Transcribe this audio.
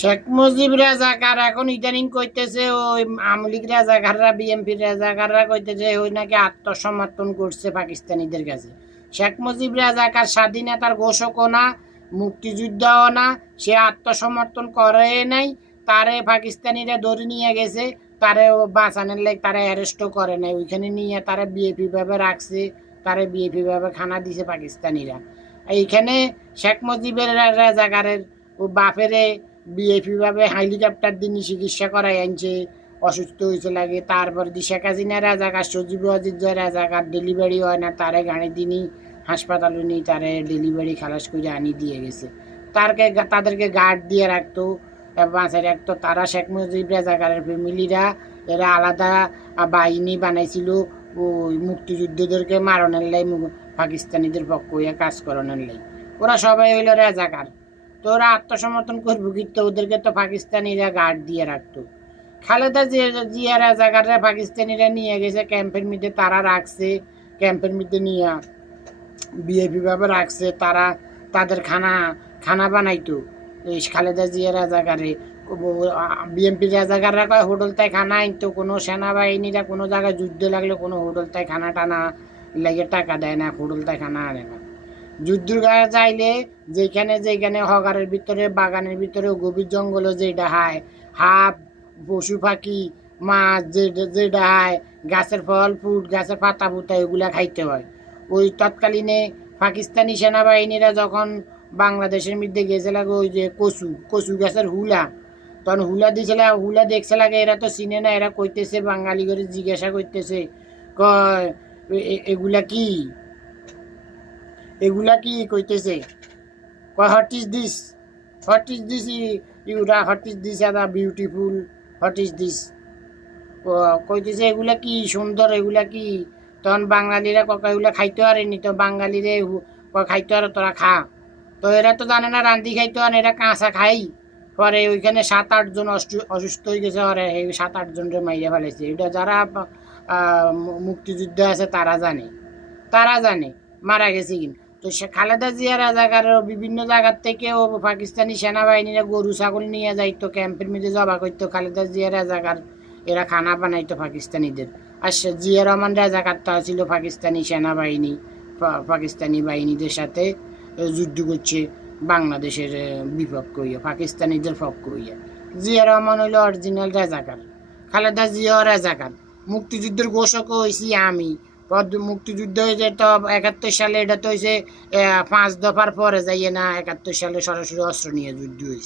শেখ মুজিব রাজাকার এখন ইদানিং কইতেছে ওই আওয়ামী লীগ রাজাকাররা বিএনপির রাজাকাররা কইতেছে ওই নাকি আত্মসমর্পণ করছে পাকিস্তানিদের কাছে। শেখ মুজিব রাজাকার স্বাধীনতার ঘোষকও না, মুক্তিযুদ্ধও না, সে আত্মসমর্পণ করে নাই। তারে পাকিস্তানিরা ধরে নিয়ে গেছে, তারে বাঁচানোর লেগে তারা অ্যারেস্টও করে নাই, ওইখানে নিয়ে তারা বিএপি ভাবে রাখছে, তারে বিএপি ভাবে খানা দিছে পাকিস্তানিরা। এইখানে শেখ মুজিবের রাজাকারের ও বাপেরে বিএপি ভাবে হেলিকপ্টার দিয়ে চিকিৎসা করাই আনছে, অসুস্থ হয়েছে লাগে। তারপর দি শেখ হাসিনা রাজাকার, সজীব অজিত রাজাকার, ডেলিভারি হয় না, তারে গাড়ি দিনই হাসপাতালে নিয়ে তারে ডেলিভারি খালাস করে আনি দিয়ে গেছে। তাদেরকে গার্ড দিয়ে রাখতো, বাঁচায় রাখতো। তারা শেখ মুজিব রাজাকারের ফ্যামিলিরা এরা আলাদা বাহিনী বানাইছিল ওই মুক্তিযুদ্ধদেরকে মারণের লাই, পাকিস্তানিদের পক্ষ হইয়া কাজ করানোর লাই। ওরা সবাই হইল রাজাকার। তো ওরা আত্মসমর্পণ করবো কিন্তু ওদেরকে তো পাকিস্তানিরা গার্ড দিয়ে রাখতো। খালেদা জিয়া রাজাকাররা পাকিস্তানিরা নিয়ে গেছে ক্যাম্পের মধ্যে, তারা রাখছে ক্যাম্পের মধ্যে নিয়ে বিএপি ভাবে রাখছে। তারা তাদের খানা বানাইতো এই খালেদা জিয়া রাজাকারে। বিএনপির রাজাকাররা কয় হোটেল তাই খানা আনতো, কোনো সেনাবাহিনীরা কোনো জায়গায় যুদ্ধ লাগলে কোনো হোটেল তাই খানা টানা লেগে টাকা দেয় না, হোটেল তাই খানা আনে না। যুদ্ধের গায়ে যাইলে যেখানে হগারের ভিতরে, বাগানের ভিতরে, গভীর জঙ্গলে যেটা হয়, হাফ পশু পাখি মাছ যেটা হয়, গাছের ফল ফুট, গাছের পাতা পুতা এগুলা খাইতে হয়। ওই তৎকালীনে পাকিস্তানি সেনাবাহিনীরা যখন বাংলাদেশের মধ্যে গেছে লাগে ওই যে কচু গাছের হুলা, তখন হুলা দিয়েছিল, হুলা দেখছে লাগে এরা তো চিনে না, এরা কইতেছে বাঙালি করে জিজ্ঞাসা করতেছে, কয় এগুলা কি কইতেছে, কয় হোয়াট ইজ দিস, ইউরা, হোয়াট ইজ দিস আদা বিউটিফুল, হোয়াট ইজ দিস, কইতেছে এগুলা কি সুন্দর, এগুলা কি। তখন বাঙালিরা কয় এগুলা খাইতে পারেনি, তো বাঙালিরে খাইতে পারে, তোরা খা। তো এরা তো জানে না রান্দি খাইতে পারে, এরা কাঁচা খাই। পরে ওইখানে 7-8 জন অসুস্থ হয়ে গেছে, পরে এই 7-8 জনরে মাইরে ফেলেছে। এটা যারা মুক্তিযুদ্ধ আছে তারা জানে মারা গেছে কিনা। তো সে খালেদা জিয়া রাজাকারের বিভিন্ন জায়গার থেকে ও পাকিস্তানি সেনাবাহিনীরা গরু ছাগল নিয়ে যাইতো, ক্যাম্পের মধ্যে জবা করতো। খালেদা জিয়া রাজাকার এরা খানা বানাইতো পাকিস্তানিদের। আর জিয়া রহমান রাজাকার তো ছিল পাকিস্তানি সেনাবাহিনী, পাকিস্তানি বাহিনীদের সাথে যুদ্ধ করছে বাংলাদেশের বিপক্ষ হইয়া, পাকিস্তানিদের পক্ষ হইয়া। জিয়া রহমান হইল অরিজিনাল রাজাকার, খালেদা জিয়া রাজাকার। মুক্তিযুদ্ধের ঘোষকও হয়েছি আমি। মুক্তিযুদ্ধ হয়েছে তো 71 সালে, এটা তো হয়েছে 5 দফার পরে যাইয়ে না, 71 সালে সরাসরি অস্ত্র নিয়ে যুদ্ধ হয়েছে।